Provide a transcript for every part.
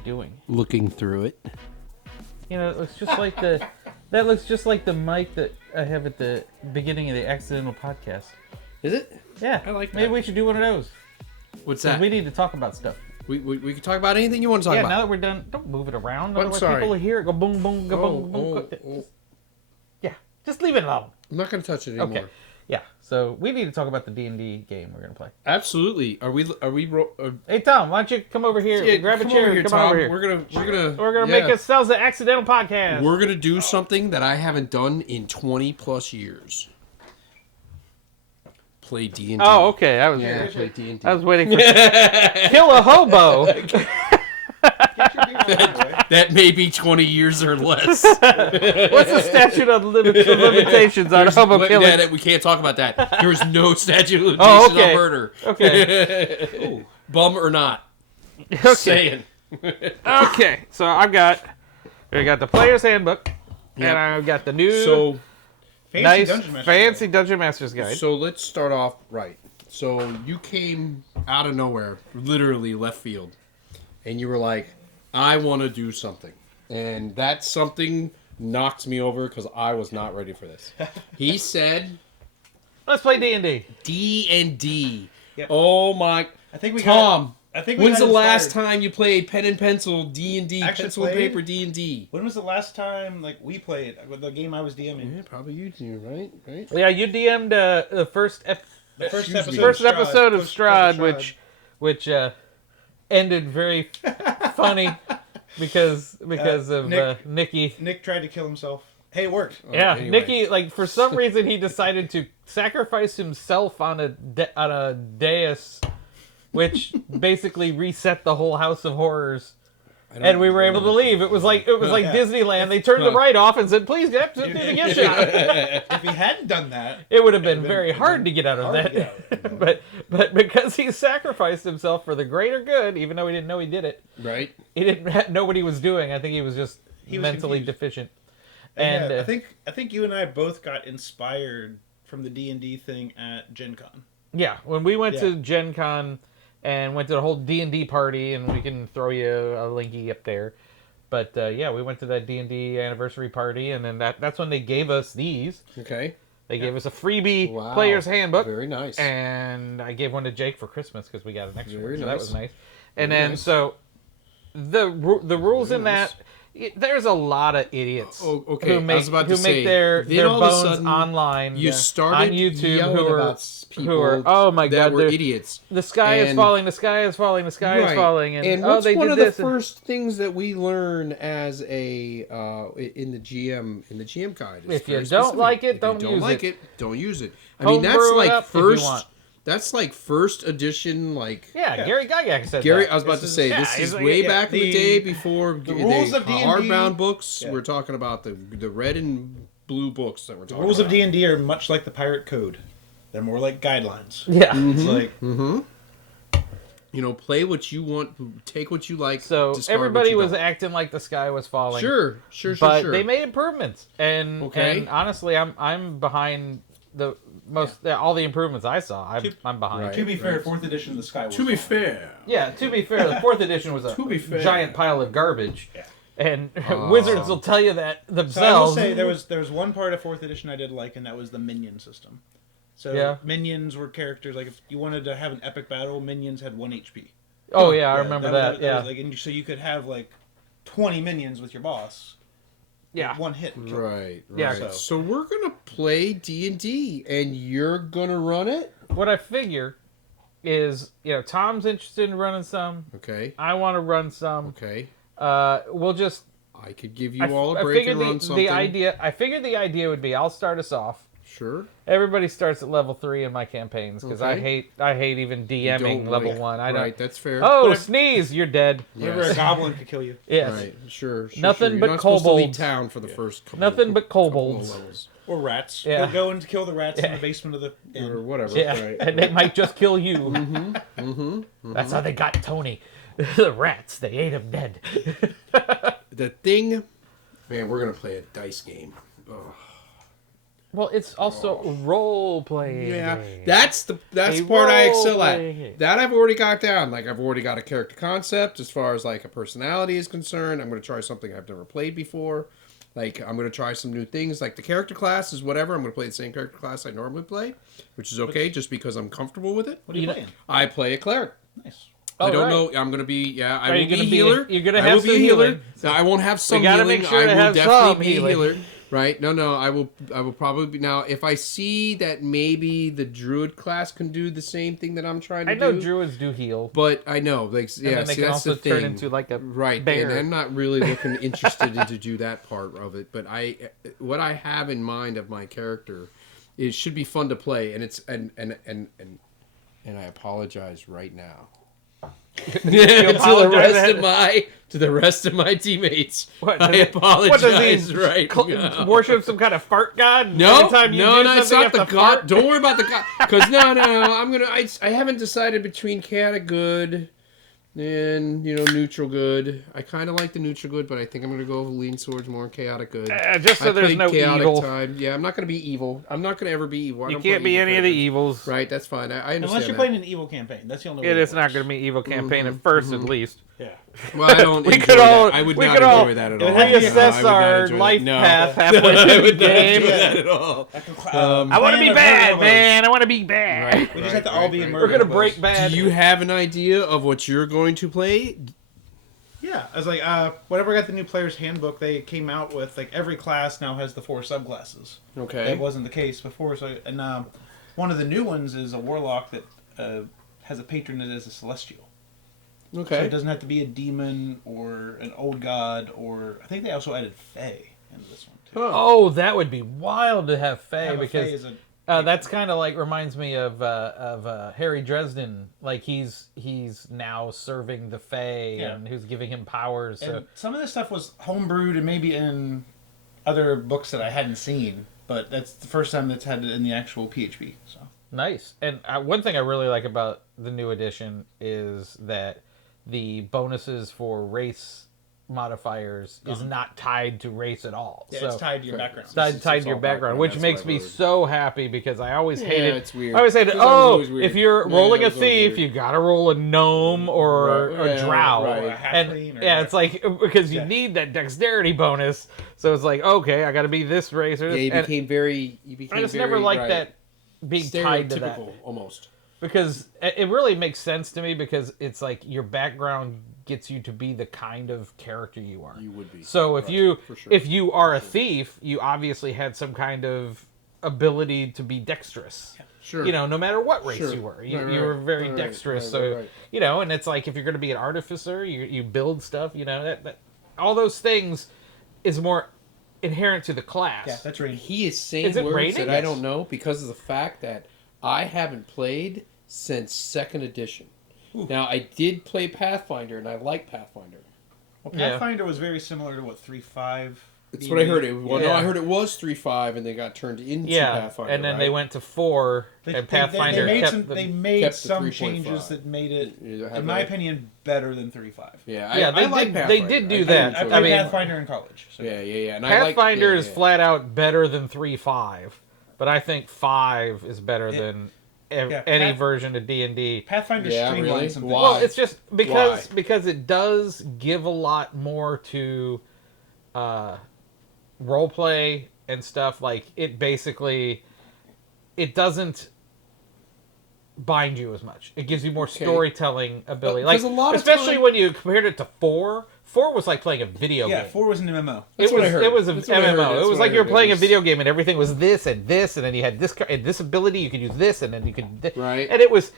doing? Looking through it. You know, it looks just like the... That looks just like the mic that I have at the beginning of the Accidental Podcast. Is it? Yeah. I like that. Maybe we should do one of those. What's that? We need to talk about stuff. We can talk about anything you want to talk Yeah, about. now that we're done, don't move it around. I'm Otherwise sorry. people will hear it go boom, boom, go boom, boom. Yeah, just leave it alone. I'm not going to touch it anymore. Okay. Yeah, so we need to talk about the D&D game we're going to play. Absolutely. Are we Hey, Tom, why don't you come over here? Yeah, Grab a come chair. over here, come Tom. over here. We're gonna make ourselves an Accidental Podcast. We're gonna do something that I haven't done in 20+ years. Play D&D. Oh, okay. Play D&D. I was waiting for kill a hobo. That may be 20 years or less. What's the statute of limitations on hobo killing? We can't talk about that. There's no statute of limitations on murder. Okay. Ooh, bum or not. Okay. Saying. Okay. So I got the player's handbook, and I've got the new fancy Dungeon Master's Guide. So let's start off right. So you came out of nowhere, literally left field, and you were like, I want to do something. And that something knocked me over because I was not ready for this. He said, let's play D&D. D&D. Yep. Oh my... Tom, when's the last time you played pen and pencil D&D, pencil and paper D&D? When was the last time we played the game I was DMing? Yeah, probably you two, right? Yeah, you DM'd the first episode of Strahd, which ended very funny because of Nikki. Nick tried to kill himself. Hey, it worked. Yeah, anyway. Nikki, for some reason, he decided to sacrifice himself on a dais, which basically reset the whole House of Horrors. And we were able to leave. It was like Disneyland. They turned the right off and said, "Please get to the gift shop." If he hadn't done that, it would have been very hard to get out of that. But because he sacrificed himself for the greater good, even though he didn't know he did it, right? He didn't know what he was doing. I think he was just mentally deficient. And I think you and I both got inspired from the D&D thing at Gen Con. Yeah, when we went to Gen Con and went to the whole D&D party, and we can throw you a linky up there. But we went to that D&D anniversary party, and then that's when they gave us these. Okay. They gave us a freebie player's handbook. Very nice. And I gave one to Jake for Christmas because we got an extra one, so that was nice. And Very then nice. So the rules in that. There's a lot of idiots who make their bones online you started on YouTube about people who are oh my god, were idiots. The sky is falling, the sky is falling, the sky is falling, and what's one of the first things that we learn as a in the GM guide? If you don't like it, don't use it. I mean, that's like first. That's like first edition, Gary Gygax said Gary, that. I was about to say, this is way back in the day before the rules of D&D, hardbound books. We're talking about the red and blue books that we're talking about. The rules of D&D are much like the Pirate Code. They're more like guidelines. Yeah. It's like... play what you want, take what you like. So everybody was acting like the sky was falling. Sure. But they made improvements, and honestly, I'm behind all the improvements I saw. I'm behind. Right, to be fair, 4th edition of the Sky was To be fair, the 4th edition was a giant pile of garbage. Yeah. And wizards will tell you that themselves. So I will say there was one part of 4th edition I did like, and that was the minion system. So minions were characters, like if you wanted to have an epic battle, minions had 1 HP. Oh yeah, I remember that. That was and so you could have 20 minions with your boss. Yeah, 1 hit. Right. Yeah. So we're gonna play D&D, and you're gonna run it. What I figure is, Tom's interested in running some. Okay. I want to run some. Okay. We'll just. I could give you all a break and run something. I figured the idea would be I'll start us off. Sure. Everybody starts at level 3 in my campaigns because I hate even DMing level 1. I don't. Right, that's fair. Oh, sneeze! You're dead. Whenever a goblin could kill you. Yes. Right. Sure. Nothing You're but not supposed to leave kobolds. town for the first couple. Nothing but kobolds. Or rats. Yeah. Go and kill the rats in the basement of the inn. Or whatever. Yeah. Right. And they might just kill you. That's how they got Tony. The rats. They ate him dead. The thing, man. We're gonna play a dice game. Oh. Well, it's also role playing. Yeah, game. that's the A part I excel role-playing game. at. That I've already got down. Like I've already got a character concept as far as like a personality is concerned. I'm going to try something I've never played before. Like I'm going to try some new things. Like the character class is whatever. I'm going to play the same character class I normally play, which is okay, just because I'm comfortable with it. What are you playing? I play a cleric. Nice. I don't right. know. I'm gonna be. Yeah, I Are will you be a gonna healer. you're gonna I have will be some a healer. healing. No, I won't have some gotta healing. make sure I to will have definitely some be a healing. healer. Right? No. I will probably be. Now, if I see that maybe the druid class can do the same thing that I'm trying to I do. know druids do heal. But I know, like, And yeah, then they see, can that's also the thing. turn into like a Right, bear. and I'm not really looking interested to do that part of it. But what I have in mind of my character, it should be fun to play, and it's and I apologize right now. To the rest of my teammates. What, I does apologize he right now. worship some kind of fart god? No, Anytime you no, do it's something, you not have the to god. fart? Don't worry about the god. Because no, I'm gonna. I haven't decided between chaotic good and neutral good. I kind of like the neutral good, but I think I'm gonna go lean towards more chaotic good. Just so I there's played no chaotic evil. time. Yeah, I'm not gonna be evil. I'm not gonna ever be evil. I You don't can't play be evil any of the characters. evils. Right, that's fine. I understand. Unless you're that. playing an evil campaign. That's the only way It is not works. going to be evil campaign at first, at least. Yeah. Well, I don't. We enjoy could all- that. I would we not could all enjoy that at all. reassess No, I would not our enjoy that. life No. path halfway I through the would not game. enjoy that at all. I want to be bad, man. I want to be bad. Right, We just have to all be in We're going to break bad. bad. Do you have an idea of what you're going to play? Yeah, I was like, whenever I got the new player's handbook, they came out with like every class now has the 4 subclasses. Okay. That wasn't the case before. So, and one of the new ones is a warlock that has a patron that is a celestial. So Okay. it doesn't have to be a demon or an old god, or I think they also added Fae into this one too. Huh. Oh, that would be wild to have Fae, Have a because Fae as a- that's kind of like reminds me of Harry Dresden. Like he's now serving the Fae, Yeah. and who's giving him powers. So And some of this stuff was homebrewed and maybe in other books that I hadn't seen, but that's the first time that's had it in the actual PHP. So nice. And one thing I really like about the new edition is that the bonuses for race modifiers is not tied to race at all. yeah, so it's tied to your background. tied to your all background, background, which that's makes what me I've heard. so happy, because I always hated. it's weird. I always hated. That was Oh, always weird. if you're Yeah, rolling that a was always thief, weird. you gotta roll a gnome or Right, a yeah, drow, right. Or a and halfling or yeah, it's like because you Yeah. need that dexterity bonus. So it's like, okay, I got to be this race or this. Yeah, you and became very. You became I just very, never liked right, that being tied to that, stereotypical, almost. because it really makes sense to me, because it's like your background gets you to be the kind of character you are. You would be. So if Right, for sure. if you are a thief, you obviously had some kind of ability to be dexterous. Sure. No matter what race Sure. you were, you, Right, you were right. very Right, dexterous. right, so right. and it's like if you're going to be an artificer, you build stuff. That all those things is more inherent to the class. Yeah, that's right. He is saying Is it words raining? that I Yes. don't know because of the fact that I haven't played since 2nd edition. Now, I did play Pathfinder, and I like Pathfinder. Well, Yeah. Pathfinder was very similar to what 3.5. That's what I heard. No, Yeah. I heard it was 3.5, and they got turned into Yeah, Pathfinder. and then right? they went to 4, and Pathfinder they made kept some, the, they made kept the some 3.5. changes that made it, You have in my that? opinion, better than 3.5. Yeah, Yeah, I like they Pathfinder. did do I that. enjoy I it. played mean- Pathfinder in college. So. Yeah. And Pathfinder I is flat out better than 3.5, but I think 5 is better than Yeah, any version of D&D. Pathfinder Yeah, streamlined really? some Why? things. Well, it's just Why? because it does give a lot more to role play and stuff. Like it doesn't bind you as much. It gives you more storytelling ability. But Like 'cause a lot of especially time- when you compared it to 4. 4 was like playing a video Yeah, game. 4 was an MMO. That's what I heard. It was an That's what I heard. MMO. That's It was what I like you were heard. It playing a was- video game, and everything was this, and then you had this and this ability. You could use this, and then you could. Right. And it was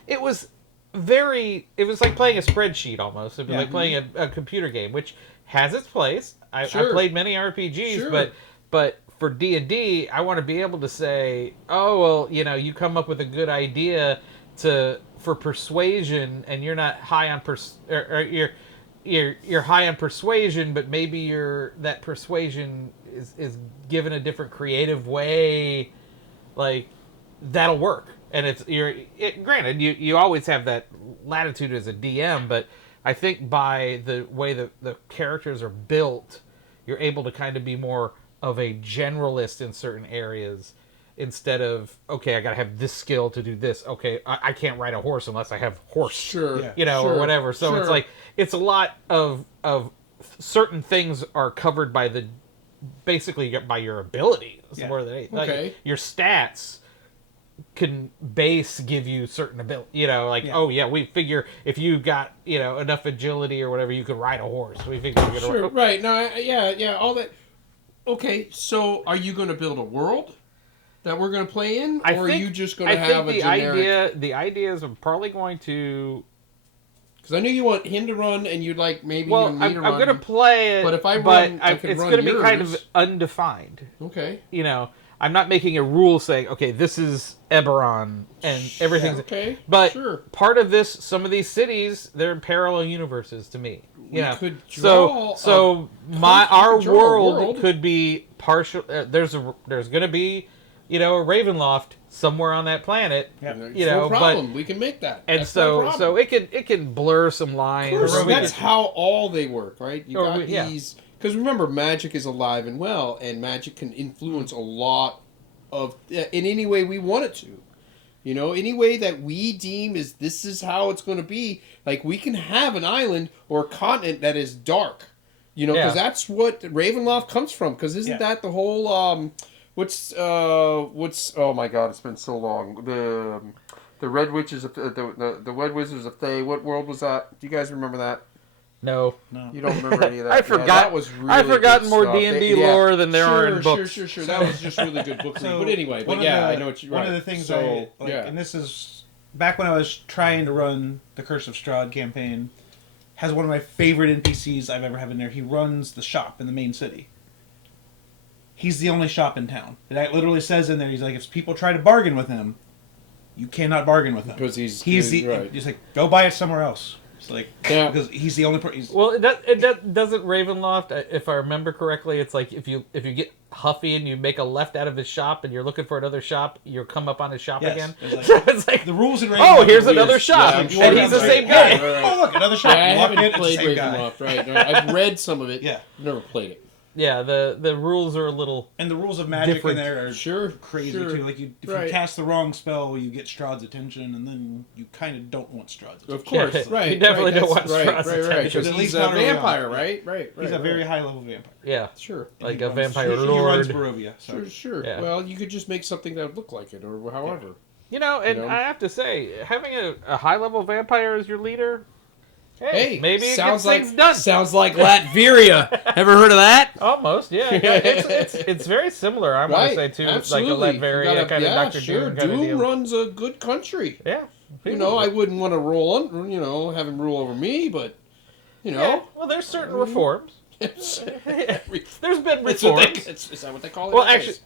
very. It was like playing a spreadsheet almost. It was Yeah. like playing a computer game, which has its place. I Sure. played many RPGs, Sure. but for D&D, I want to be able to say, oh well, you come up with a good idea for persuasion, and you're not high on or you're high on persuasion, but maybe that persuasion is given a different creative way, like that'll work. And granted, you always have that latitude as a DM, but I think by the way the characters are built, you're able to kind of be more of a generalist in certain areas, instead of, okay, I gotta have this skill to do this. Okay, I can't ride a horse unless I have horse. Sure. Yeah. You know, Sure. or whatever. So it's Sure. like, it's a lot of certain things are covered by basically by your abilities more than anything. Okay. Like, your stats can give you certain ability, oh yeah, we figure if you got enough agility or whatever, you could ride a horse. We figure you're gonna Sure, right. No, yeah, all that. Okay, so are you going to build a world that we're going to play in, or are you just going to have a generic? The idea is I'm probably going to. Because I know you want him to run, and you'd like maybe Well, even me to run. I'm going to play it, but if I run, I could it's run going to be kind yours. of undefined. Okay. I'm not making a rule saying, okay, this is Eberron and everything's okay. But Sure. part of this, some of these cities, they're parallel universes to me. Could draw Our draw a world could be partial. There's going to be, a Ravenloft somewhere on that planet. Yep. No problem. We can make that. And That's not a problem. so it can blur some lines. Of course, that's how all they work, right? You got yeah. these. Because remember, magic is alive and well, and magic can influence a lot of in any way we want it to. Any way that we deem this is how it's going to be. Like, we can have an island or a continent that is dark. Because that's what Ravenloft comes from. Because isn't that the whole what's oh my god, it's been so long. The Red Witches of the Red Wizards of Thay. What world was that? Do you guys remember that? No. You don't remember any of that. I forgot. That was really I've forgotten good more stuff. D&D lore than there are in books. Sure. That was just really good book reading. But anyway, I know what you're One of the things and this is back when I was trying to run the Curse of Strahd campaign, has one of my favorite NPCs I've ever had in there. He runs the shop in the main city. He's the only shop in town. It literally says in there, he's like, if people try to bargain with him, you cannot bargain with him. Because he's right. He's like, go buy it somewhere else. It's like, because he's the only person. Well, that doesn't Ravenloft, if I remember correctly, it's like if you get huffy and you make a left out of his shop and you're looking for another shop, you'll come up on his shop again. It's like the rules in Ravenloft. Here's another shop, and he's the same guy. Right. Oh, look, another shop. I haven't played Ravenloft, right? No, I've read some of it. Yeah, never played it. Yeah, the rules are a little and the rules of magic different. in there are crazy too. Like if you cast the wrong spell, you get Strahd's attention, and then you kind of don't want Strahd's attention. Of course, right? You definitely don't want Strahd's attention. Because he's a vampire, right? He's a very high level vampire. Yeah, sure. Like a vampire lord. He runs Barovia. Sure. Yeah. Well, you could just make something that would look like it, or however. I have to say, having a high level vampire as your leader. Hey, maybe it sounds gets things done. Sounds like Latveria. Ever heard of that? Almost, yeah. It's very similar. I want to say too, absolutely. Like a Latveria kind of Dr. Doom kind of deal. Doom runs a good country. Yeah, I wouldn't want to have him rule over me, but Yeah, well, there's certain reforms. There's been reforms. Is that what they call it? Well, actually,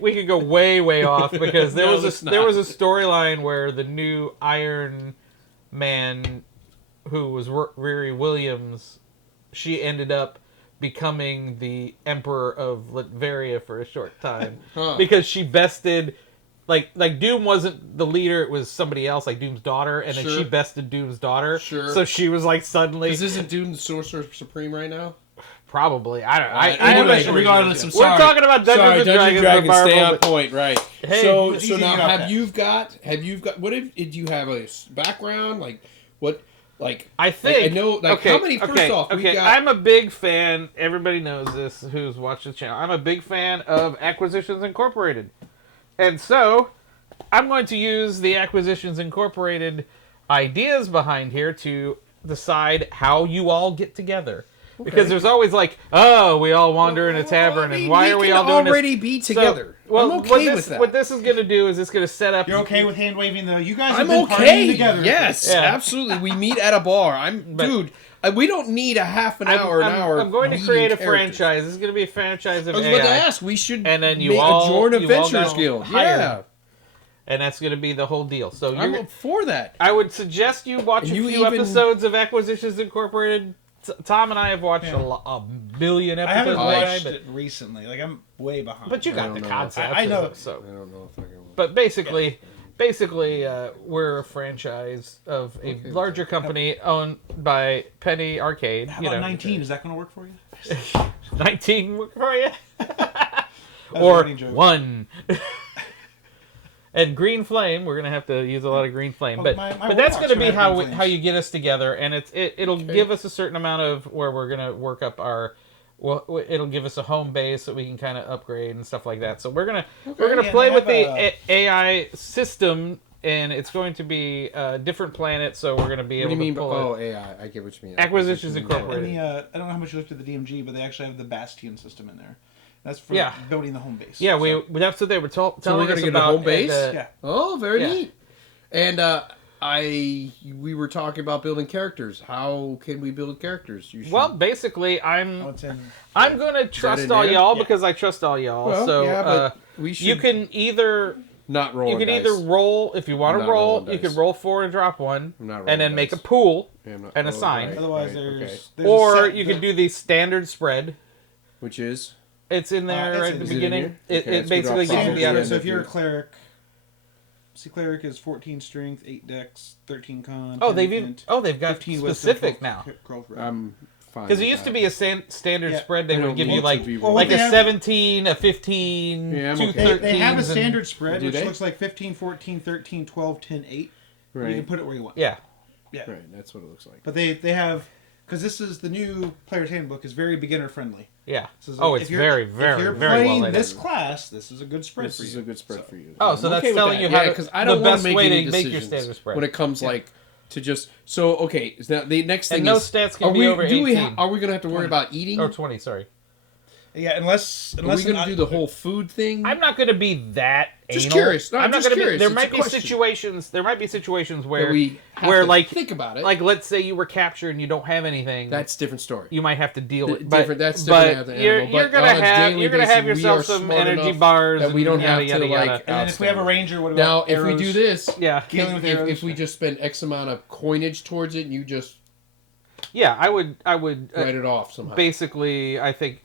we could go way off because there was a storyline where the new Iron Man, who was Riri Williams, she ended up becoming the Emperor of Latveria for a short time because she bested, like Doom wasn't the leader; it was somebody else, like Doom's daughter, and then she bested Doom's daughter. Sure. So she was like suddenly. Isn't Doom the Sorcerer Supreme right now? Probably. I don't. Anyway, regardless, I'm sorry. We're talking about Dungeons and Dragons. Stay on point, right? Hey, so now have you got? What did you have a background like? What? Like, I think I know. Like, how many? First off, we got... I'm a big fan. Everybody knows this. Who's watched the channel? I'm a big fan of Acquisitions Incorporated, and so I'm going to use the Acquisitions Incorporated ideas behind here to decide how you all get together. Okay. Because there's always like, oh, we all wander in a tavern, and why are we all doing this? Already be together. I'm okay with that. What this is going to do is it's going to set up. You're okay with hand waving though? You guys have I'm been okay. partying together. Yes, absolutely. We meet at a bar. Dude. We don't need a half an hour. I'm going to create a franchise. This is going to be a franchise of AI. I was about to ask. We should and then join Adventurers Guild. Yeah. And that's going to be the whole deal. So I'm up for that. I would suggest you watch a few episodes of Acquisitions Incorporated. Tom and I have watched a million episodes. I haven't watched it recently. Like, I'm way behind. But you got the concept. I know. So. I don't know if I can. But basically, we're a franchise of a larger company owned by Penny Arcade. How about 19? Is that going to work for you? 19 work for you? Or 1. And green flame, we're gonna have to use a lot of green flame, Well, but my that's warlock's gonna be gonna have green how flames. you get us together, and it'll give us a certain amount of where we're gonna work up our. Well, it'll give us a home base that we can kind of upgrade and stuff like that. So we're gonna Yeah, play they with have the AI system, and it's going to be different planets. So we're gonna be What do able you mean? to pull it. AI. I get what you mean. Acquisitions And Incorporated. I don't know how much you looked at the DMG, but they actually have the Bastion system in there. That's for building the home base. Yeah, So- that's what they were telling we're us gonna get a about. home base? Yeah. Oh, very Yeah. neat. And we were talking about building characters. How can we build characters? You should... Well, basically, I'm Oh, it's in. gonna trust in all there? y'all Yeah. because I trust all y'all. Well, so yeah, but we should you can either not roll. roll if you want I'm to not roll. rolling You dice. can roll 4 and drop 1, I'm not rolling and then make a dice. pool Yeah, I'm not- and oh, assign. right, Otherwise, right, there's, okay. there's a Or set you that- can do the standard spread. Which is It's in there it's right in- at the is it in beginning. here? It, Okay, it that's basically good. I'll gives you probably the end So other. up if you're a here. cleric, cleric is 14 strength, 8 dex, 13 con. Oh, 10 they've even, int, oh they've got 15 wisdom, specific 12 now. growth rate. I'm fine. Because it with used to that. be a standard Yeah. spread. They I would don't give you need like to be Well, like they a have- 17, a 15, Yeah, I'm two okay. They have a 13s, and- standard spread, Do which they? looks like 15, 14, 13, 12, 10, 8. You Right. can put it where you want. Yeah. Yeah. Right, that's what it looks like. But they have, because this is the new player's handbook, is very beginner friendly. Yeah. So Oh, if it's you're- very, if very, you're very well playing laid this out. class, this is a good spread This for you. is a good spread So- for you. Oh, so I'm that's okay with telling that. you how yeah, to- because I the don't want best to make way any to make your decisions standard spread. when it comes like to just so okay. Now the next thing And no is stats can are be we, over do we 18. are we going to have to worry 20. about eating? Or 20, sorry. Yeah, unless Are we going to an- do the whole food thing? I'm not going to be that Just anal. curious. No, I'm not just gonna be. curious. There It's might a be question. situations. There might be situations where that we have where to like think about it. Like let's say you were captured and you don't have anything. That's a different story. you might have to deal with. Different. That's different. But than the you're, animal, you're but gonna on a have daily you're gonna basis, have we yourself are some smart energy enough bars that we don't and have yada, to yada, like. yada. And then if we have a ranger, what Now, about if we arrows? do this, Yeah, Dealing with arrows. if we just spend X amount of coinage towards it, and you just yeah. I would write it off somehow. basically. I think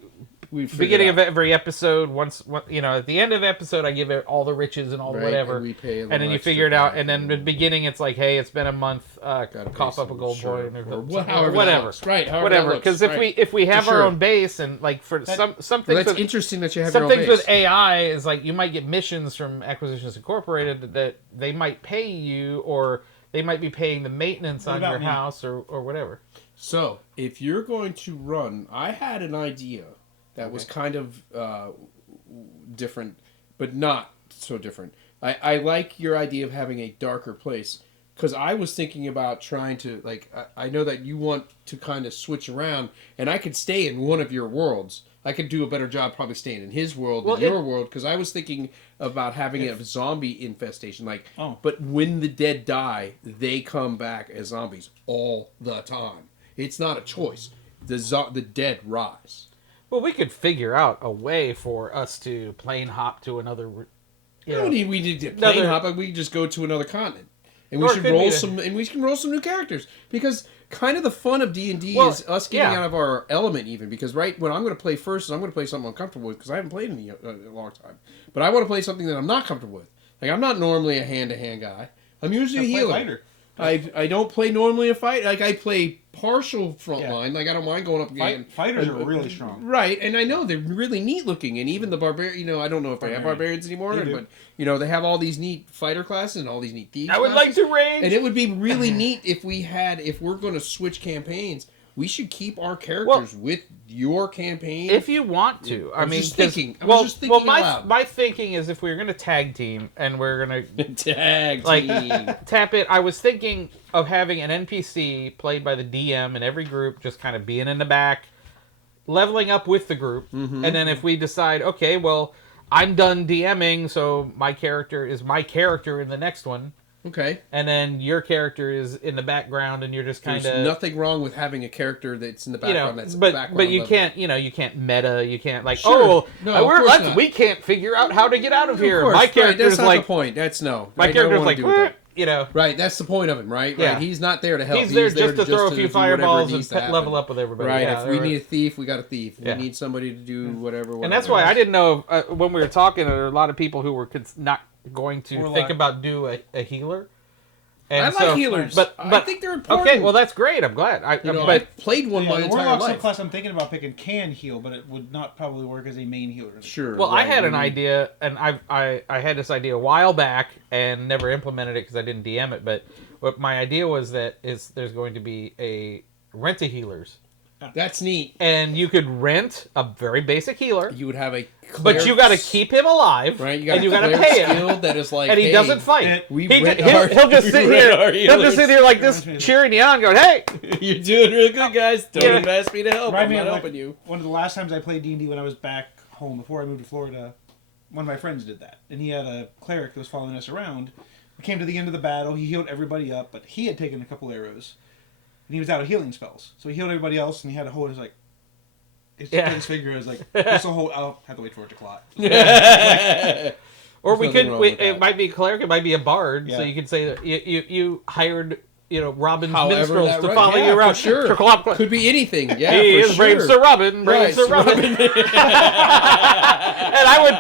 We figure beginning it of out. every episode, at the end of the episode, I give it all the riches and all the Right, whatever, and we pay a and little then you extra figure it out. back And then at the beginning, it's like, hey, it's been a month. Gotta pay Cough up a some, gold sure. coin Or however that whatever. looks. Right, however Whatever. that looks, Because right. if we have For our sure. own base and like for some Well, things that's with, interesting that you have some your own things base. with AI is like you might get missions from Acquisitions Incorporated that they might pay you or they might be paying the maintenance What on about your me? house or whatever. So, if you're going to run, I had an idea that was kind of different, but not so different. I like your idea of having a darker place, because I was thinking about trying to, like, I know that you want to kind of switch around, and I could stay in one of your worlds. I could do a better job probably staying in his world than your world, because I was thinking about having a zombie infestation. Like, but when the dead die, they come back as zombies all the time. It's not a choice. The dead rise. Well, we could figure out a way for us to plane hop to another. We need to plane hop, but we can just go to another continent, and we Or it should could roll be some, and we can roll some new characters, because kind of the fun of D&D Well, is us getting yeah. out of our element, even because what I'm going to play first is I'm going to play something I'm comfortable with, because I haven't played in a long time, but I want to play something that I'm not comfortable with. Like, I'm not normally a hand-to-hand guy. I'm usually a healer. Fighter. I don't play normally a fight. Like, I play partial frontline. Like, I don't mind going up against... Fighters are really strong. Right, and I know they're really neat looking, and even the barbarian, I don't know if they have barbarians anymore, They do. but, they have all these neat fighter classes and all these neat thieves I would like classes. to range. And it would be really neat if we're going to switch campaigns, we should keep our characters with your campaign. If you want to, I mean, just thinking. I well, was just thinking my out loud. my thinking is if we were going to tag team and we're going to Tag like team. tap it, I was thinking of having an NPC played by the DM in every group, just kind of being in the back, leveling up with the group, and then if we decide, okay, well, I'm done DMing, so my character is my character in the next one. Okay. And then your character is in the background, and you're just kind There's of nothing wrong with having a character that's in the background. That's but background you level. can't, you can't meta, you can't like, Sure. No, of course not. we can't figure out how to get out of here. Of course, My right, character's that's not like, the point. That's no. my I don't character's wanna like, do with that. Right, that's the point of him, right? Yeah. Right. He's not there to help. he's there just to throw a do few whatever fireballs needs and to level happen. up with everybody. Right. Yeah, If we need a thief, we got a thief. If Yeah. we need somebody to do whatever. and that's why I didn't know when we were talking. There were a lot of people who were not going to Warlock. think about do a healer. And I like healers, but I think they're important. Okay, well that's great. I'm glad. I played one my the entire Warlock's life. a class I'm thinking about picking can heal, but it would not probably work as a main healer. Sure. Well, I had an idea, and I had this idea a while back and never implemented it because I didn't DM it. But what my idea was there's going to be a rent-a-healers. That's neat. And you could rent a very basic healer. You would have a but you got to keep him alive, right? You got to pay him. That is like, and he doesn't fight. He'll just sit here. He'll just sit here like this, cheering you on, going, "Hey, you're doing real good, guys. Don't ask me to help. I'm not helping you." One of the last times I played D&D when I was back home before I moved to Florida, one of my friends did that, and he had a cleric that was following us around. We came to the end of the battle. He healed everybody up, but he had taken a couple arrows, and he was out of healing spells. So he healed everybody else, and he had a hold. He was like. His figure is like, this will hold. I'll have to wait for it to clot. Or it might be a cleric, it might be a bard, so you could say that you hired, Robin's minstrels to follow you around. Sure. Could be anything. Yeah, he is brave Sir Robin. Brave Sir Robin. And I would,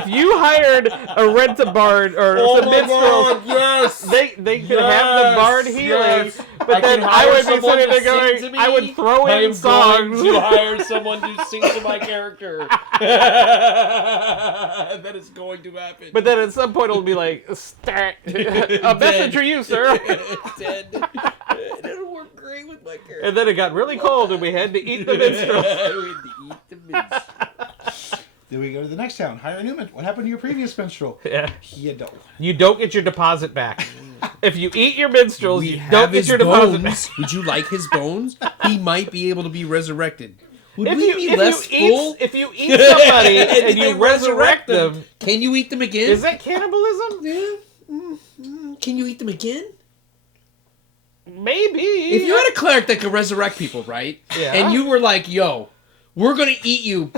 if you hired a rent-a-bard or some minstrels, yes, they could have the bard healing, but then I would be sitting there going, I would throw in songs. To hire someone to sing to my character. That is going to happen. But then at some point it'll be like, a message for you, sir. Dead. It'll work great with my character. And then it got really cold and we had to eat the minstrel. We had to eat the minstrel. Then we go to the next town. Hire a new minstrel. What happened to your previous minstrel? Yeah. You don't get your deposit back. If you eat your minstrels, you don't get your deposit back. Would you like his bones? He might be able to be resurrected. Would if we be less full? If you eat somebody and you resurrect them, can you eat them again? Is that cannibalism? Yeah. Can you eat them again? Maybe. If you had a cleric that could resurrect people, right? Yeah. And you were like, yo, we're going to eat you,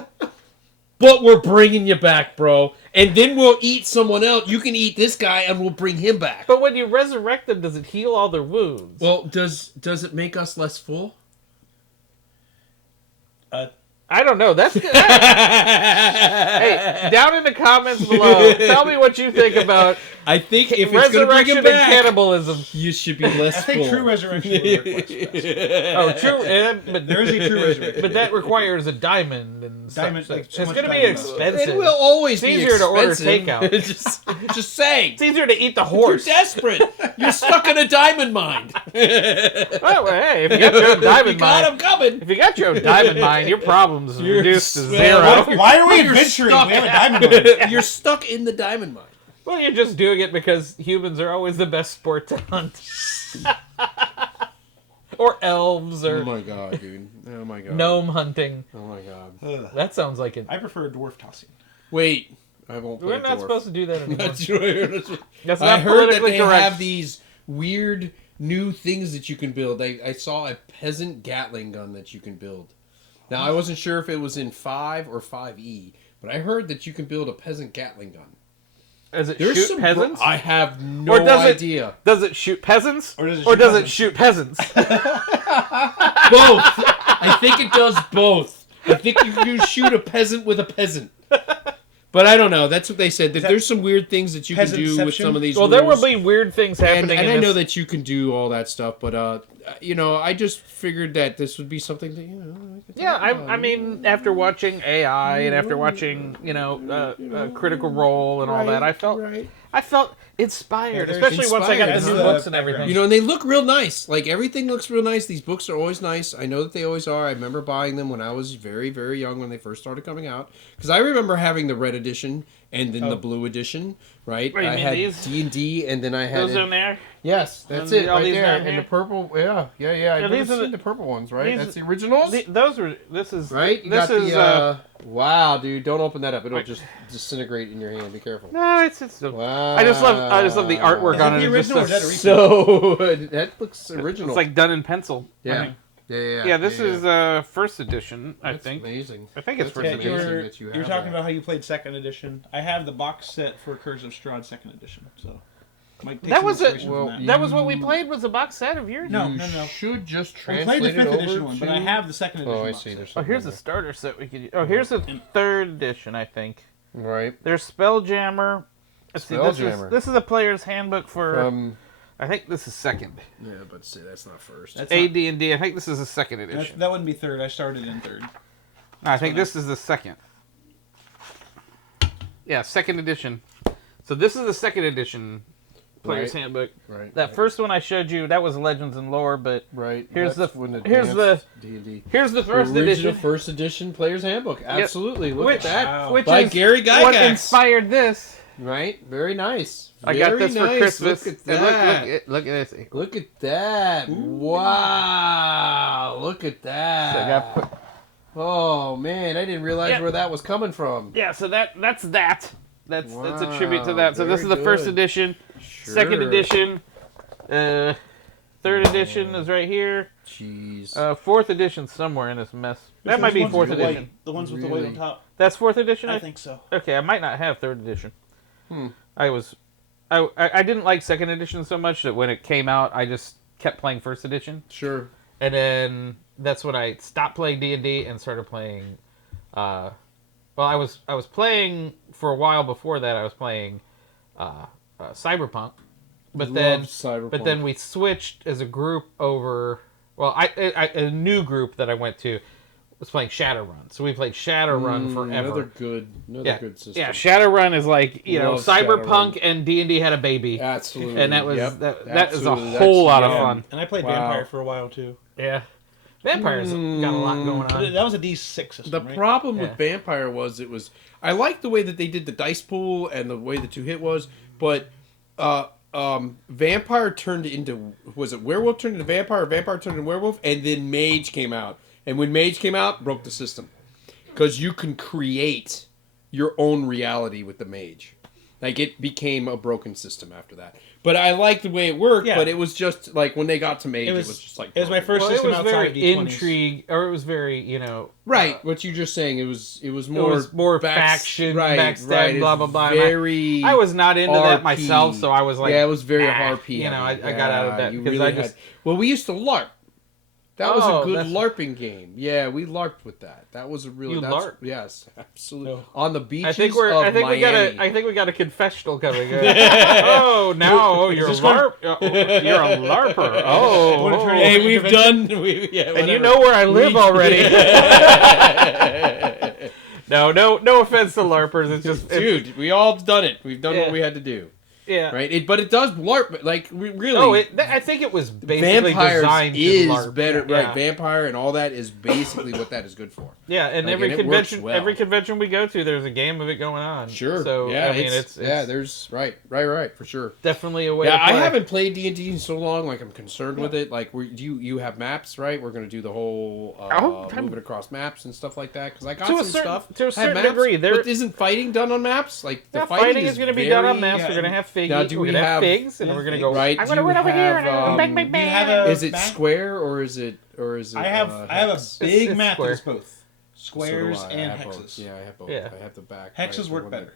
but we're bringing you back, bro. And then we'll eat someone else. You can eat this guy and we'll bring him back. But when you resurrect them, does it heal all their wounds? Well, does it make us less full? I don't know. That's good. Hey, down in the comments below, tell me what you think about. I think if it's going to bring him and back, cannibalism, you should be less full. I think true resurrection would work much best. Oh, true. But there is a true resurrection. But that requires a diamond and diamond. Like, so it's going to be expensive. It will always be easier expensive. to order takeout. just saying. It's easier to eat the horse. You're desperate. You're stuck in a diamond mine. Well, hey, if you got your own diamond mine, I'm coming. If you got your own diamond mine, your problems are reduced to zero. Why are we adventuring? We have a diamond mine. You're stuck in the diamond mine. Well, you're just doing it because humans are always the best sport to hunt. Or elves, or oh my god, dude! Oh my god, gnome hunting. Oh my god, that sounds like it. I prefer dwarf tossing. Wait, I won't. We're not supposed to do that anymore. That's right. That's I not heard that they correct. have these weird new things that you can build. I saw a peasant Gatling gun that you can build. Now I wasn't sure if it was in 5 or 5e, but I heard that you can build a peasant Gatling gun. Does it shoot peasants? I have no idea. Does it shoot peasants? Or does it shoot peasants? Both. I think it does both. I think you can shoot a peasant with a peasant. But I don't know. That's what they said. That there's some weird things that you can do with some of these rules. There will be weird things happening. And I know that you can do all that stuff, but I just figured that this would be something that I mean, after watching AI and after watching Critical Role and all that, I felt inspired, especially once I got the new books and everything. And they look real nice. Like everything looks real nice. These books are always nice. I know that they always are. I remember buying them when I was very, very young when they first started coming out. Because I remember having the red edition and then the blue edition, right? I had D&D and then I had those in there. Yes, that's and it right there. And the purple, yeah. I've never seen the purple ones, right? That's the originals? This is... Right? You got wow, dude, don't open that up. It'll just disintegrate in your hand. Be careful. No, it's wow. I just love the artwork on it. The original or that so that looks original. It's like done in pencil. Yeah. Yeah, this is first edition, I think. Amazing. I think it's first edition. You were talking about how you played second edition. I have the box set for Curse of Strahd second edition, so that was it. That was what we played. Was a box set of yours? No. Should just translate it over. We played the 5th edition one, but I have the second edition. Oh, I see. Oh, here's a starter set we could use. Oh, here's the 3rd edition, I think. Right. There's Spelljammer. Let's see, this is a player's handbook for I think this is second. Yeah, but say that's not first. That's AD&D. I think this is the second edition. that wouldn't be third. I started in third. No, I think this is the second. Yeah, second edition. So this is the second edition Player's Handbook. Right. That first one I showed you, that was Legends and Lore, but here's That's the when here's the D&D. here's the first Original edition, first edition Player's Handbook. Absolutely. Look which, at that. Wow. which By is Gary Gygax. what inspired this. Right? Very nice. I got Very this for nice. Christmas. Look at And that. look at this. Look at that. Wow. Look at that. So I got put, Oh, man. I didn't realize Yeah. where that was coming from. yeah, so that's that. That's a tribute to Wow, that. So this is the very first good. edition. Sure. Second edition. Third edition is right here. Jeez. Fourth edition somewhere in this mess. That might be Ones with fourth the white- edition. The ones with the white on top. That's fourth edition. I think so. Okay, I might not have third edition. I didn't like second edition so much that when it came out, I just kept playing first edition, Sure. and then that's when I stopped playing D&D and started playing. Well, I was playing for a while before that. I was playing Cyberpunk, but then Cyberpunk. we switched as a group over. Well, a new group that I went to was playing Shadowrun, so we played Shadowrun forever. Another good system. Yeah, Shadowrun is like, Love Cyberpunk Shadowrun. and D&D had a baby. Absolutely. And that was Yep. that is a Absolutely. whole lot That's- of yeah. fun. And I played Wow. Vampire for a while too. Yeah. Vampires got a lot going But on. that was a D6 system, The right? problem with Yeah. Vampire was I liked the way that they did the dice pool and the way the 2-hit was, but Vampire turned into, was it Werewolf turned into Vampire, or Vampire turned into Werewolf, and then Mage came out. And when Mage came out, broke the system. Because you can create your own reality with the Mage. Like, it became a broken system after that. But I liked the way it worked, Yeah. but it was just, like, when they got to Mage, it was just like... It was my first Well, it system was outside very of D20s. intrigue, or it was very, Right, what you're just saying, it was it was more faction, backstab, blah, blah, blah. And Very... I was not into that RP. myself, so I was like, yeah, it was very "Ah," RP. You know, I heavy. got out of that you because really I just... Well, we used to LARP. That was Oh, a good that's- LARPing game. Yeah, we LARPed with that. That was a really... You that's, LARP? Yes, absolutely. No. On the beaches I think Miami. I think we got a confessional coming. Oh, now you're a this LARP. You're a LARPer. Oh, Wanna turn it Hey, into we've intervention? done... yeah, and whatever. you know where I live already. No offense to LARPers. It's just Dude, we all done it. We've done Yeah. what we had to do. yeah. Right? But it does LARP, like, really... No, I think it was basically Vampires designed to is LARP. better, Yeah. right? Vampire and all that is basically what that is good for. Yeah, and Like, every and it works convention, well. every convention we go to, there's a game of it going on. Sure. So yeah, I mean, it's there's right, for sure. definitely a way. Yeah, to I play. haven't played D&D in so long. Like, I'm concerned with it. Like, you have maps, right? We're gonna do the whole moving across maps and stuff like that. Because I got To a some certain- stuff. to a I have certain maps, degree, there- but isn't fighting done on maps? Like, the Yeah, fighting is going to be done on maps. yeah, we're going to have figs. Now, do we're we going to have have- figs, and we're going to go. Right? I'm do going to you run over here and have, I'm bang, bang, do bang. you have a- Is it map? square or is it I have a hex? big It's map square. that's both So do squares I. I and have both. hexes. Yeah, I have both. Yeah. I have the back. Hexes right, the work one better,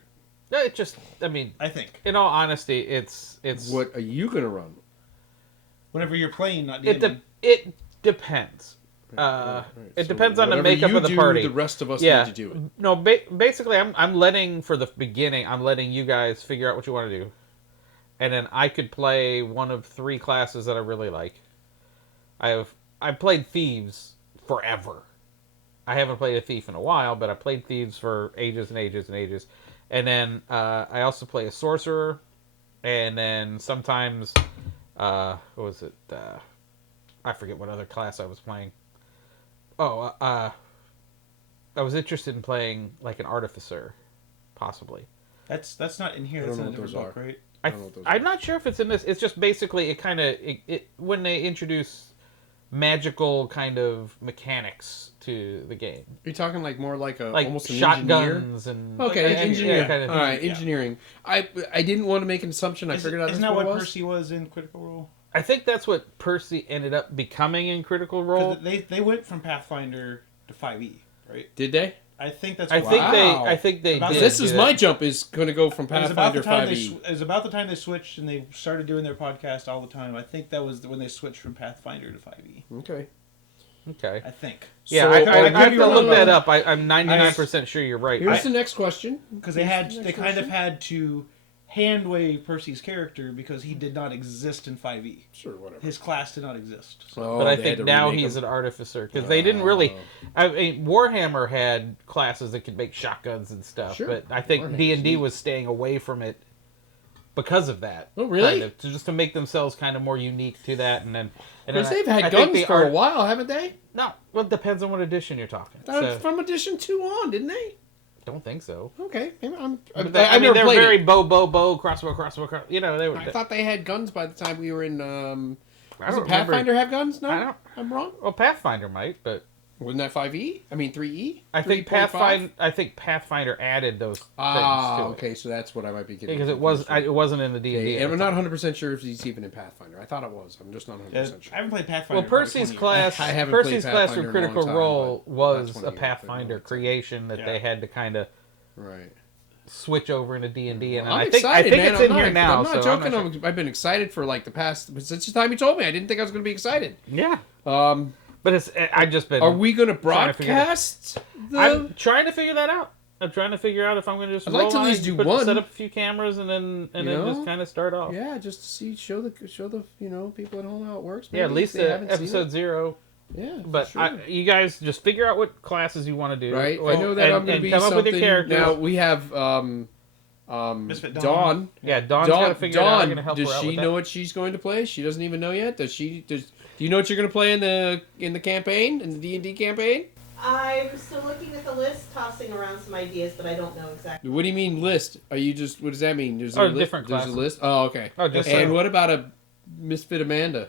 No, it just. I mean, I think. in all honesty, it's. What are you gonna run? Whenever you're playing, not It DMing. it depends. Right. It So depends on the whatever makeup you of the do, party. The rest of us Yeah. need to do it. No, basically, I'm letting for the beginning. I'm letting you guys figure out what you want to do, and then I could play one of 3 classes that I really like. I've played thieves forever. I haven't played a thief in a while, but I played thieves for ages and ages and ages. And then I also play a sorcerer, and then sometimes what was it? I forget what other class I was playing. Oh, I was interested in playing like an artificer, possibly. That's not in here. I That's don't in a know what different those book, right? I don't know what those I'm are. not sure if it's in this. It's just basically it kind of when they introduce magical kind of mechanics to the game, You're talking like more like a like almost an engineer. shotguns and Okay, yeah, engineer. yeah, kind of All thing. right, engineering. I didn't want to make an assumption. I figured out Isn't that's that what what it was. Percy was in Critical Role? I think that's what Percy ended up becoming in Critical Role. 'Cause they went from Pathfinder to 5e, right? Did they? I think that's. I what- think Wow. I think they About did. This do is that. my jump is going to go from It was about Pathfinder the time 5e. it was about the time they switched and they started doing their podcast all the time. I think that was when they switched from Pathfinder to 5e. Okay. Okay. I think. Yeah, So, I I have could to be look wrong, that but- up. I'm 99% sure you're right. Here's the next question. Because they kind of had to hand wave Percy's character because he did not exist in 5e. Sure, whatever. His class did not exist. So. Oh, But I they had think to now remake he's them. an artificer because they didn't really. I mean, Warhammer had classes that could make shotguns and stuff, Sure. but I think Warhammer's D&D neat. was staying away from it because of that. Oh, really? Kind of, just to make themselves kind of more unique to that, and then. Because then they've I had think guns the for a while, haven't they? No, well, it depends on what edition you're talking. So, From edition 2 on, didn't they? don't think so. Okay, maybe I I've mean, never they're played very it. bow, crossbow. You know, they were. I thought they had guns by the time we were in. I Does don't Pathfinder remember. have guns? No, I don't- I'm wrong. Well, Pathfinder might, but Wasn't that 5e? I mean 3e. I think 3.5? Pathfinder added those things Ah, to it. okay, so that's what I might be getting. Because it wasn't in the D&D. And I'm not 100% sure if he's even in Pathfinder. I thought it was. I'm just not 100% I sure. haven't played Pathfinder. Well, in probably Percy's 20 years. class, I haven't played Percy's class Pathfinder for in a long Critical time, Role but was 20 a years, Pathfinder but no, creation that Yeah. they had to kind of Right. switch over into D&D, and I'm I excited, think man. it's I'm in not, here now. I'm not so joking. I'm not sure. I've been excited for like the past since the time you told me. I didn't think I was going to be excited. Yeah, Um, but it's I've just been. are we going to trying to figure it out. broadcast the? I'm trying to figure that out. I'm trying to figure out if I'm going to just I'd like to roll at on least it, do one. set up a few cameras, and then You know? just kind of start off. Yeah, just to see, show the people at home how it works. Yeah, at maybe, least if they haven't seen episode it. 0. Yeah, for But sure. you guys just figure out what classes you want to do. Right, Or- I know that and, I'm going to and be come up something. with your characters. Now we have Misfit Dawn. Dawn. Yeah, Dawn's got to figure it out. I'm Dawn, going to help does her out she with know that. what she's going to play? She doesn't even know yet. Do you know what you're going to play in the campaign, in the D&D campaign? I'm still looking at the list, tossing around some ideas, but I don't know exactly. What do you mean list? Are you just what does that mean? There's Oh, a list. different There's classes. a list. Oh, okay. Oh, just And so. what about a Misfit Amanda?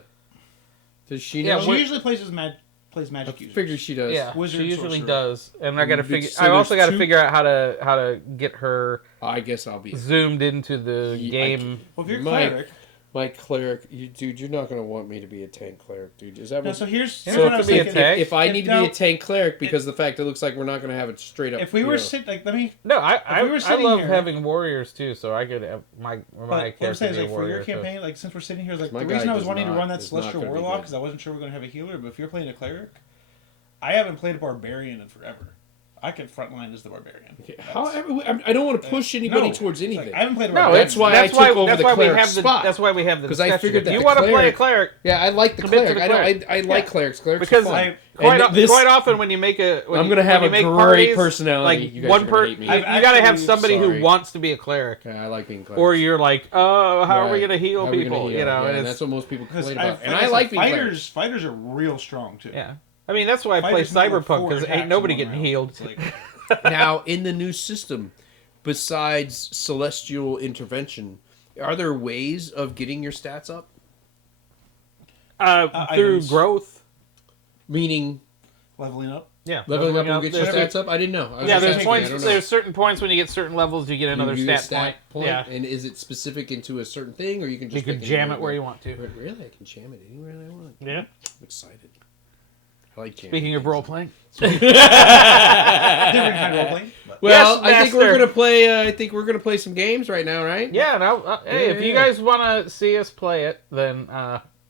Does she Yeah, know? She what- usually plays magic I users. figure she does. Yeah, Wizard, she usually sorcerer. does, and I got to Mm, figure. so I also there's got to two- figure out how to get her I guess I'll be zoomed into the Yeah, game. Well, if you're My- cleric, my cleric. Dude, you're not gonna want me to be a tank cleric, dude. Is that no. what? So here's Yeah, what it I could was be a thinking. tank. If I If need to now- be a tank cleric because the fact it looks like we're not gonna have it straight up. If we were sitting, like, let me. No, I we were sitting love here- having warriors too, so I could have my But what I'm character saying is, be a like, for warrior. your so- campaign, like, since we're sitting here, like, My the guy reason I was does wanting to not- run that is not Celestial gonna be Warlock good. is I wasn't sure we are going to have a healer, but if you're playing a cleric, I haven't played a barbarian in forever. I could frontline as the barbarian. However, I don't want to push anybody No, towards it's like, anything. I haven't played a No, barbarian. That's why I took over the we cleric have the spot. that's why we have the 'Cause I discussion. figured If that you the want to play a cleric- cleric, Yeah, I like the Commit to cleric. the I cleric. like Yeah. clerics. Clerics because are fun. quite, And this- quite often when you make a, when I'm you- gonna have when you a make great parties, personality. Like You guys one are gonna per, hate me. you I've gotta have actually- somebody sorry. who wants to be a cleric, Yeah, I like being clerics. or you're like, oh, how are we Right. gonna heal How are we gonna people? heal? You know, Yeah, and and it's that's what most people Because complain about. And like I said, like being clerics. fighters are real strong too. yeah. I mean, that's why I play Fighters make, like, Cyberpunk 4 because attacks ain't nobody in one getting round. healed. It's like, Now, in the new system, besides celestial intervention, are there ways of getting your stats up? Through items. growth. Meaning leveling up. Yeah, leveling up will get your there's- stats up? I didn't know. I was Yeah, just there's asking. points. I don't know. There's certain points when you get certain levels, you get another You get a stat, point. Yeah, And is it specific into a certain thing, or you can you just can pick jam anywhere it where you want to. Really, I can jam it anywhere I want. Yeah. I'm excited. I like jamming. Speaking of things. role playing, Different kind of role playing. But Well, Yes, I think we're master. gonna play. I think we're gonna play some games right now, right? yeah. No, hey, Yeah, if you yeah. guys want to see us play it, then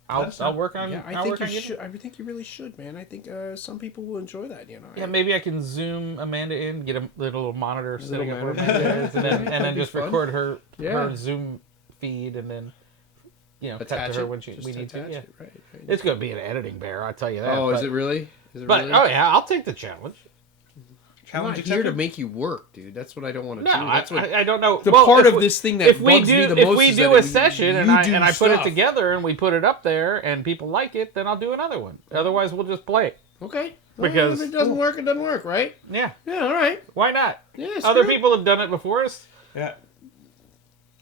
That's I'll not- work on. Yeah, I I'll think work you on getting- should. I think you really should, man. I think some people will enjoy that. You know. Yeah, maybe I can zoom Amanda in, get a little monitor sitting up where monitor. Amanda is, and then, That'd be just fun. record her Yeah. Zoom feed, and then cut Attach to her it. when Just we need to. attach Yeah, it, right. it's gonna be an editing bear, I tell you that. Oh, but, is it really? Is it But really? oh yeah, I'll take the challenge. I'm not challenge here to accepted. make you work, dude. That's what I don't want to No, do. That's what I don't know. the Well, part if of we- this thing that if we bugs do me the if most we is do that a you session and do I put it stuff. together and we put it up there and people like it, then I'll do another one. Otherwise, we'll just play it. Okay. Well, Because- if it doesn't work, it doesn't work, right? Yeah, Yeah. All right. why not? Yeah. it's Other good. people have done it before us. Yeah.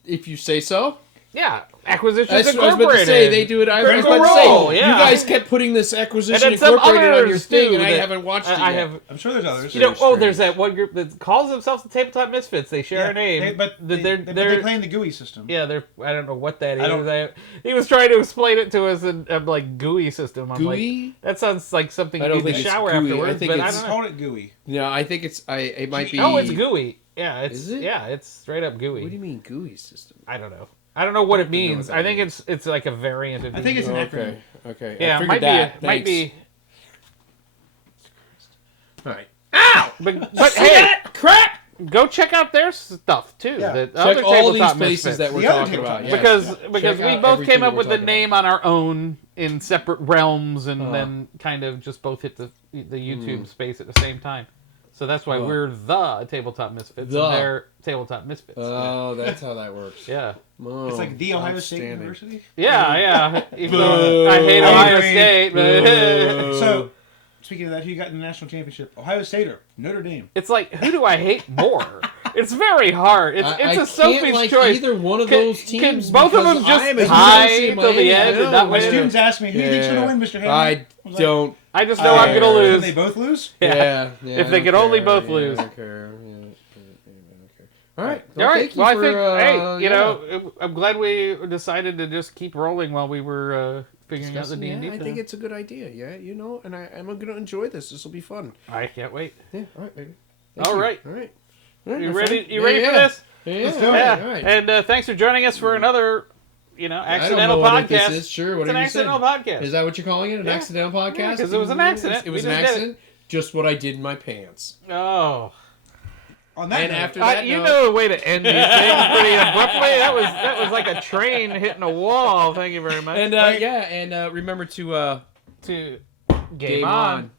If you say so. Yeah, Acquisitions That's what I was about to Incorporated. say. They do it. I was Critical about to say. Role, yeah. You guys kept putting this And acquisition then some incorporated on your others thing, too and I that- haven't watched it I yet. have. I'm sure there's others. You know, Very there's strange. that one group that calls themselves the Tabletop Misfits. They share Yeah, a name, but they're they play in the GUI system. yeah, they're. I don't know what that I don't- is. He was trying to explain it to us in like GUI system. I'm like, GUI? that sounds like something I you don't do in the think it's shower GUI. I afterwards. think But I it's- Let's don't know. call it GUI. No, I think it's. It might be. Oh, it's GUI. Yeah, it's Is it? yeah, it's straight up GUI. What do you mean GUI system? I don't know. I don't know what it I don't know means. what that I think means. it's like a variant of. I think it's an GUI. acronym. Okay. Yeah, I it might figured be. that. Might be. All right. But hey, Crap! go check out their stuff too. Yeah. The Check other all these tabletop places misfits. that we're The other talking about. tabletop Yes. Because Check we out both everything came up we're with the talking name on our own in separate realms, and Uh-huh. then kind of just both hit the YouTube space at the same time. So that's why we're the Tabletop Misfits. The. And they're Tabletop Misfits. Oh, that's how that works. Yeah. Oh, It's like the Ohio State outstanding. University. Yeah. Even Boo. though I hate I Ohio agree. State, but Boo. So, speaking of that, who got in the national championship? Ohio State or Notre Dame? it's like, who do I hate more? It's very hard. It's I a Sophie's can't like choice. either one of Can- those can teams. both of because them just I am a tie University of till the Miami. end I and not know. My win? students ask me, who do you think's going to win, Mr. Hammond? I was don't. I just know I'm care. going to Can lose. they both lose? Yeah. If they I could don't only care. both Yeah, lose. I don't care. Yeah, I don't care. All right. All right. Thank you Well, I for, think, hey, you yeah. know, I'm glad we decided to just keep rolling while we were figuring out the Yeah, D&D I thing. think it's a good idea. Yeah, you know, and I'm going to enjoy this. This will be fun. I can't wait. Yeah. All right, baby. All right. All right. You ready? You ready for this? Yeah. Let's do it. All Yeah. right. All right. And thanks for joining us for another, I don't accidental know what podcast. this is. Sure, It's whatever an you said. accidental podcast. Is that what you're calling it? An Yeah. accidental podcast? Yeah, 'cause it was an accident. It was We an just did accident. Just what I did in my pants. Oh. On that And note, after that, You note- know a way to end these things pretty abruptly. That was like a train hitting a wall. Thank you very much. And remember to to game on.